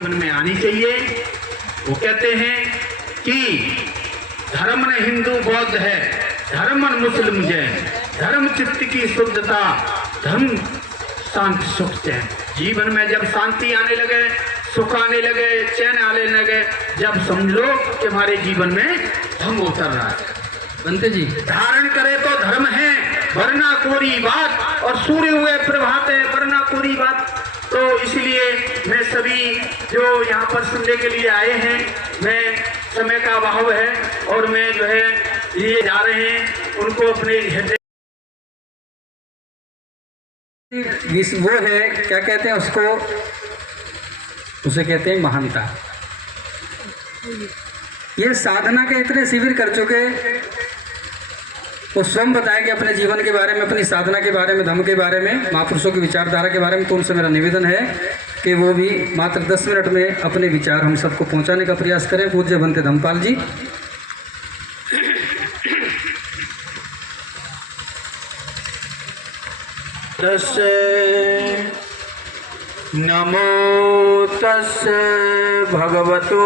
मन में आनी चाहिए। वो कहते हैं कि धर्म न हिंदू बौद्ध है, धर्म न मुस्लिम जैन, धर्म चित्त की शुद्धता, धर्म शांति सुख चैन। जीवन में जब शांति आने लगे, सुख आने लगे, चैन आने लगे, जब समझ लो कि हमारे जीवन में धर्म उतर रहा है। बनते जी, धारण करे तो धर्म है वरना कोरी बात, और सूर्य हुए प्रभात है वरना कोरी बात। तो इसलिए मैं सभी जो यहाँ पर सुनने के लिए आए हैं, मैं समय का अभाव है और मैं जो है ये जा रहे हैं उनको अपने हृदय वो है, क्या कहते हैं उसको, उसे कहते हैं महानता। ये साधना के इतने शिविर कर चुके, वो स्वयं बताएंगे अपने जीवन के बारे में, अपनी साधना के बारे में, धर्म के बारे में, महापुरुषों की विचारधारा के बारे में। तो उनसे मेरा निवेदन है कि वो भी मात्र 10 मिनट में अपने विचार हम सबको पहुंचाने का प्रयास करें। पूज्य बनते धम्मपाल जी। नमो तस्से भगवतो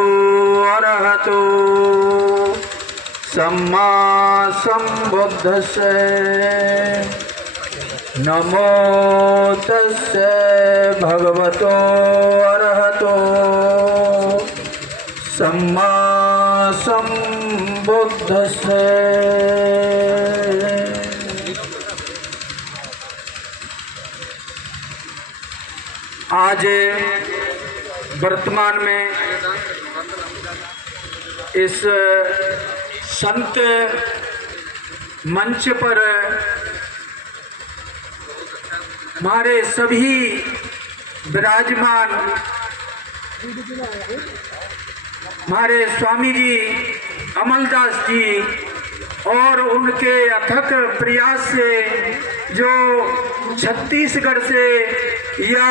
अरहतो सम्मा संबुद्धस्से। नमो तस्से भगवतो अरहतो सम्मा संबुद्धस्से। आज वर्तमान में इस संत मंच पर हमारे सभी विराजमान हमारे स्वामी जी अमलदास जी और उनके अथक प्रयास से जो छत्तीसगढ़ से या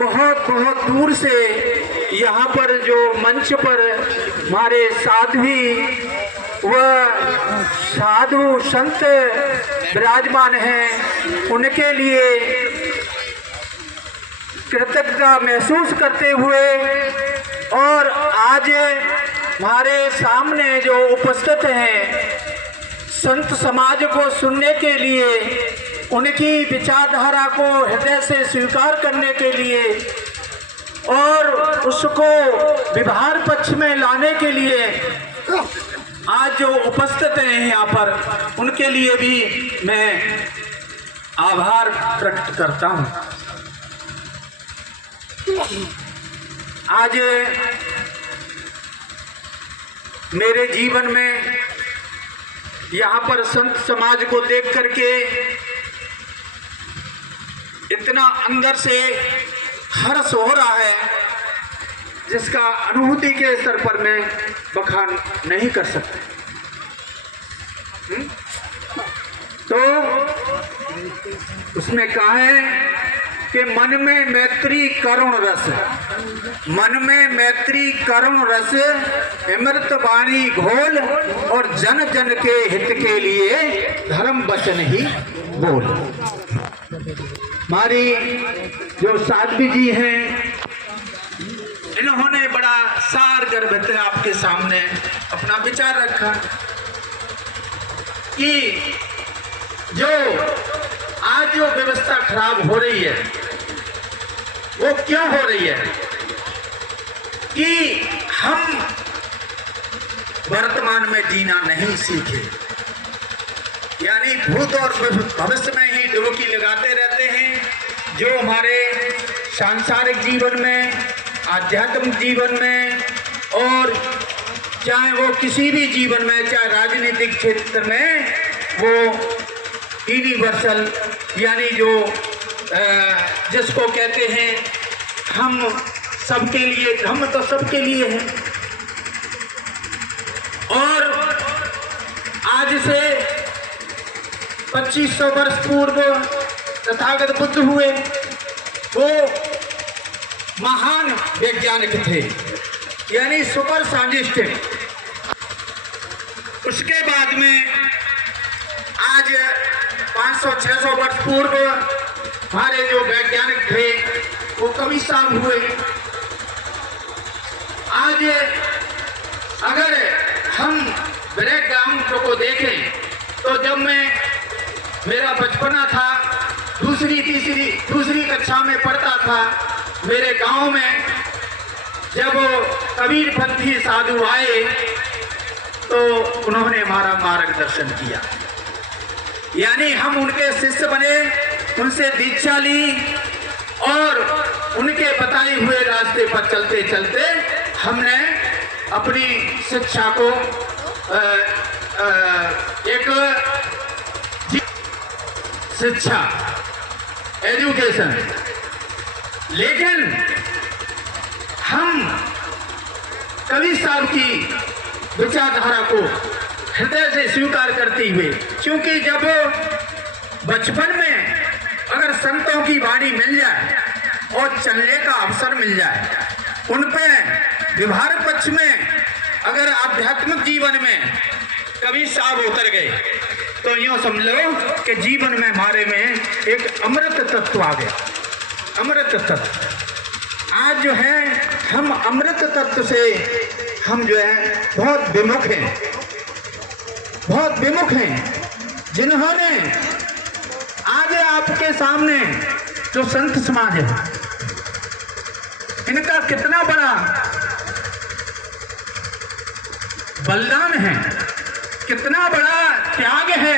बहुत बहुत दूर से यहाँ पर जो मंच पर हमारे साधु संत विराजमान हैं, उनके लिए कृतज्ञता महसूस करते हुए और आज हमारे सामने जो उपस्थित हैं संत समाज को सुनने के लिए, उनकी विचारधारा को हृदय से स्वीकार करने के लिए और उसको व्यवहार पक्ष में लाने के लिए आज जो उपस्थित हैं यहाँ पर, उनके लिए भी मैं आभार प्रकट करता हूँ। आज मेरे जीवन में यहाँ पर संत समाज को देख करके इतना अंदर से हर्ष हो रहा है जिसका अनुभूति के स्तर पर मैं बखान नहीं कर सकता। तो उसमें कहा है कि मन में मैत्री करुण रस, मन में मैत्री करुण रस, अमृत वाणी घोल, और जन जन के हित के लिए धर्म वचन ही बोल। हमारी जो साध्वी जी हैं, इन्होंने बड़ा सार गर्भित आपके सामने अपना विचार रखा कि जो आज जो व्यवस्था खराब हो रही है वो क्यों हो रही है कि हम वर्तमान में जीना नहीं सीखे, यानी भूत और भविष्य में ही डुबकी लगाते रहते हैं। जो हमारे सांसारिक जीवन में, आध्यात्मिक जीवन में, और चाहे वो किसी भी जीवन में, चाहे राजनीतिक क्षेत्र में, वो यूनिवर्सल यानी जो जिसको कहते हैं हम सबके लिए, हम तो सबके लिए है। और आज से 2500 वर्ष पूर्व तथागत बुद्ध हुए, वो महान वैज्ञानिक थे, यानी सुपर साइंटिस्ट। उसके बाद में आज 500-600 वर्ष पूर्व हमारे जो वैज्ञानिक थे वो कवि साहब हुए, को देखें तो जब मेरा बचपना था, दूसरी कक्षा में पढ़ता था, मेरे गांव में जब कबीरपंथी साधु आए तो उन्होंने हमारा मार्गदर्शन किया, यानी हम उनके शिष्य बने, उनसे दीक्षा ली और उनके बताए हुए रास्ते पर चलते चलते हमने अपनी शिक्षा को शिक्षा एजुकेशन, लेकिन हम कबीर साहब की विचारधारा को हृदय से स्वीकार करते हुए, क्योंकि जब बचपन में अगर संतों की वाणी मिल जाए और चलने का अवसर मिल जाए, उन पे व्यवहार पक्ष में अगर आध्यात्मिक जीवन में कबीर साहब उतर गए तो यूँ समझ लो कि जीवन में हमारे में एक अमृत तत्व आ गया। अमृत तत्व आज जो है, हम अमृत तत्व से हम जो है बहुत विमुख हैं, जिन्होंने आगे आपके सामने जो संत समाज है, इनका कितना बड़ा बलिदान है, कितना बड़ा त्याग है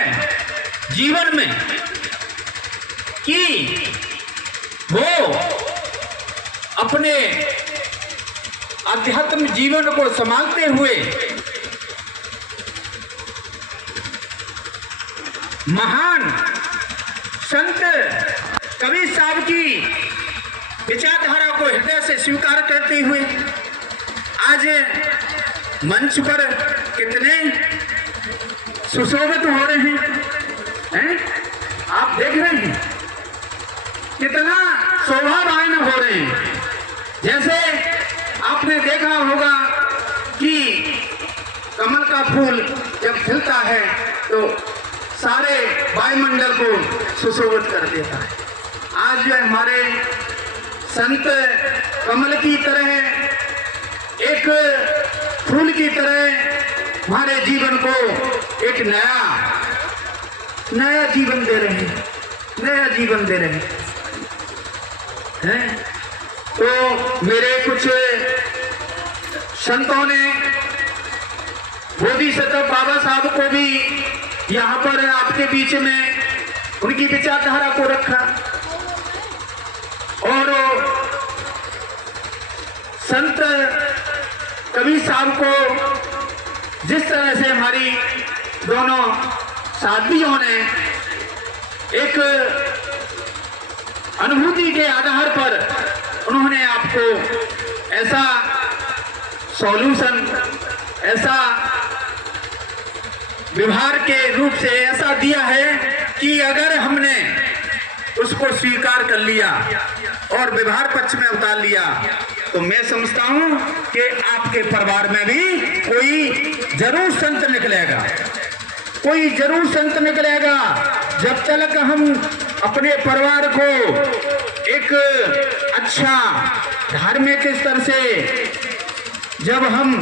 जीवन में कि वो अपने आध्यात्म जीवन को संभालते हुए महान संत कबीर साहब की विचारधारा को हृदय से स्वीकार करते हुए आज मंच पर कितने सुशोभित हो रहे हैं, आप देख रहे हैं कितना शोभावान हो रहे हैं। जैसे आपने देखा होगा कि कमल का फूल जब खिलता है तो सारे वायुमंडल को सुशोभित कर देता है। आज जो हमारे संत कमल की तरह, एक फूल की तरह हमारे जीवन को एक नया जीवन दे रहे हैं, नया जीवन दे रहे हैं। तो मेरे कुछ संतों ने बोधिसत्व बाबा साहब को भी यहाँ पर आपके बीच में उनकी विचारधारा को रखा और संत कबीर साहब को जिस तरह से हमारी दोनों साथियों ने एक अनुभूति के आधार पर उन्होंने आपको ऐसा सॉल्यूशन, ऐसा व्यवहार के रूप से ऐसा दिया है कि अगर हमने उसको स्वीकार कर लिया और व्यवहार पक्ष में उतार लिया तो मैं समझता हूं कि आपके परिवार में भी कोई जरूर संत निकलेगा, कोई जरूर संत निकलेगा। जब तक हम अपने परिवार को एक अच्छा धार्मिक स्तर से जब हम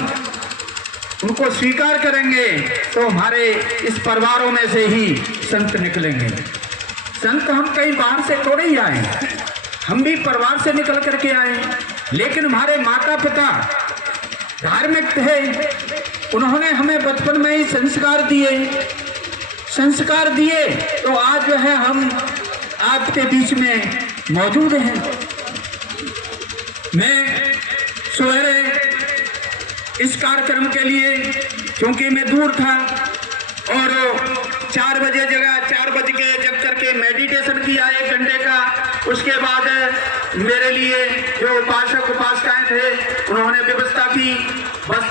उनको स्वीकार करेंगे तो हमारे इस परिवारों में से ही संत निकलेंगे। संत हम कई बाहर से थोड़े ही आए, हम भी परिवार से निकल करके आए, लेकिन हमारे माता पिता धार्मिक थे, उन्होंने हमें बचपन में ही संस्कार दिए तो आज जो है हम आपके बीच में मौजूद हैं। मैं सवेरे इस कार्यक्रम के लिए, क्योंकि मैं दूर था और 4 बजे जगह 4 बज के जग करके मेडिटेशन किया 1 घंटे का, उसके बाद मेरे लिए जो उपासक उपासिकाएं थे उन्होंने व्यवस्था की, बस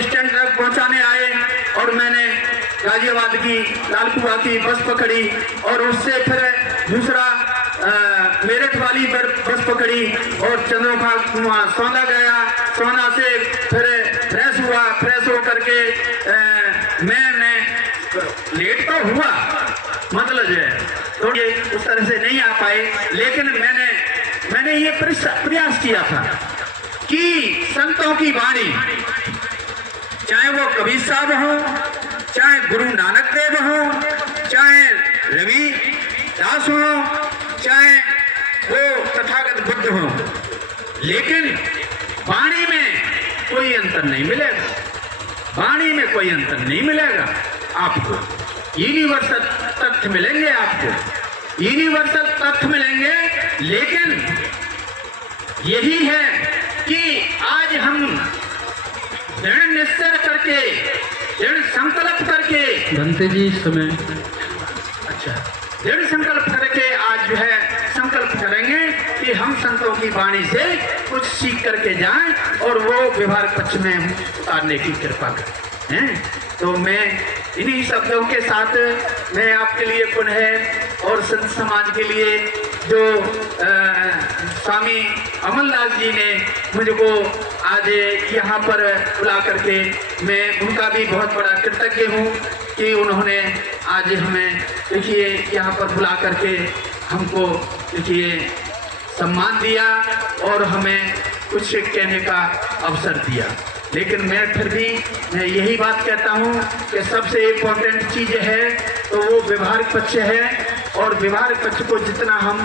स्टैंड तक पहुंचाने आए और मैंने गाजियाबाद की लालकुआ की बस पकड़ी और उससे फिर दूसरा मेरठ वाली बस पकड़ी और चंद्रोखा सोना गया, सोना से फिर फ्रेश हुआ, फ्रेश हो करके मैंने लेट तो हुआ, मतलब जो है थोड़ी उस तरह से नहीं आ पाए, लेकिन मैंने ये प्रयास किया था कि संतों की वाणी, चाहे वो कबीर साहब हो, चाहे गुरु नानक देव हो, चाहे रविदास हो, चाहे वो तथागत बुद्ध हो, लेकिन वाणी में कोई अंतर नहीं मिलेगा। वाणी में कोई अंतर नहीं मिलेगा आपको। यूनिवर्सल तथ्य मिलेंगे आपको, यूनिवर्सल तथ्य मिलेंगे। लेकिन यही है कि आज हम दृढ़ निश्चय करके, दृढ़ संकल्प करके, धनते जी इस समय अच्छा, दृढ़ संकल्प करके आज जो है संकल्प करेंगे कि हम संतों की वाणी से कुछ सीख करके जाएं और वो व्यवहार पक्ष में उतारने की कृपा करें। हैं? तो मैं इन्हीं शब्दों के साथ मैं आपके लिए पुनः और संत समाज के लिए जो स्वामी अमरदास जी ने मुझको आज यहाँ पर बुला करके, मैं उनका भी बहुत बड़ा कृतज्ञ हूँ कि उन्होंने आज हमें देखिए यहाँ पर बुला करके हमको देखिए सम्मान दिया और हमें कुछ कहने का अवसर दिया। लेकिन मैं फिर भी मैं यही बात कहता हूँ कि सबसे इम्पोर्टेंट चीज़ है तो वो व्यवहारिक पक्ष है, और व्यवहारिक पक्ष को जितना हम